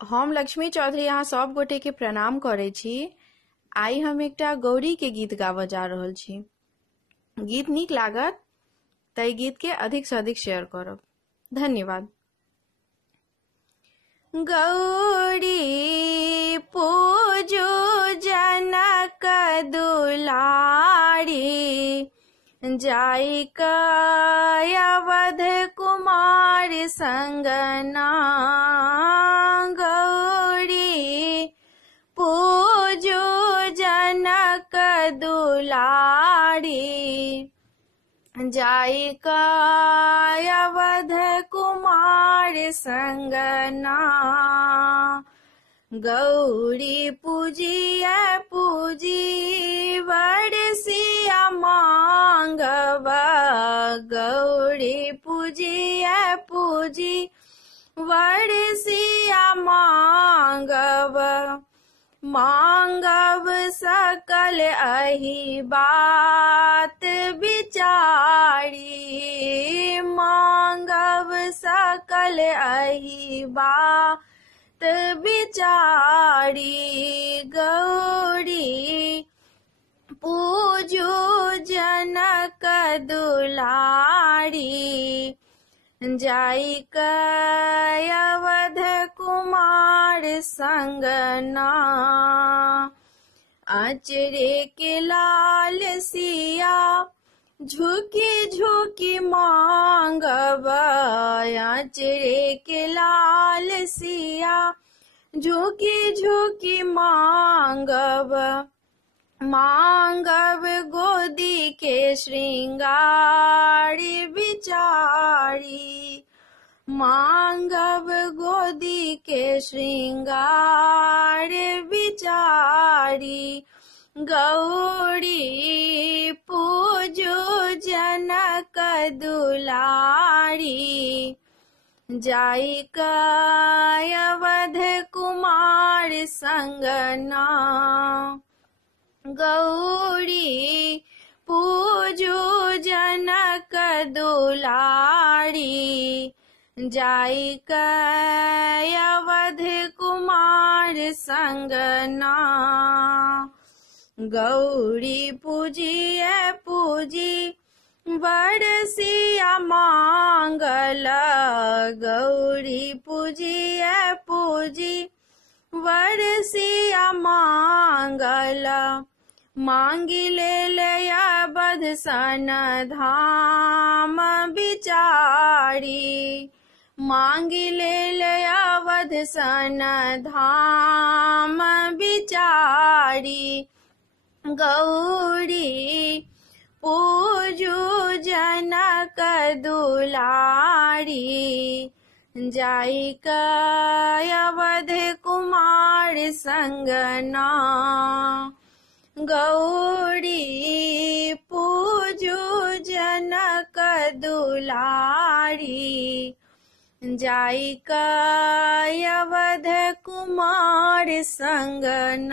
हम लक्ष्मी चौधरी यहाँ सब गोटे के प्रणाम करे छी। आई हम एकटा गौरी के गीत गाबऽ जा रहल छी। गीत नीक लागत तऽ गीत के अधिक से अधिक शेयर करब। धन्यवाद। गौरी पूजो जनक दुलारी, जाई अवध कुमार संगना। गौरी पूजो जनक दुलारी, जाई अवध कुमार संगना। गौरी पूजिया पूजी बरसिया मांगवा। गौरी पूजिया पूजी बरसिया मांगव। मांगव सकल अहि बात विचारी। मांगव सकल अहि बात विचारी। गौरी पूजो जनक दुलारी, जाई अवध कुमार संगना। अचरे के लाल सिया झुकी झुकी मांगव। अचरे के लाल सिया झुकी झुकी मांगव। मांगव गोदी के श्रृंगार विचारी। मांगव गोदी के श्रृंगार विचारी। गौरी पूजो जनक दुलारी, जाई अवध कुमार संगना। गौरी पूजो जनक दुलारी, जाई अवध कुमार संगना। गौरी पूजिए पूजी बरसिया मांगल। गौरी पूजिए पूजी बरसिया मांगल। मांगी ले अवध सन धाम विचारी। मांगी ले अवध सन धाम विचारी। गौरी पूजो जनक दुलारी, जाई अवध कुमार संगना। गौरी पूजो जनक दुलारी, जाई अवध कुमार संगना।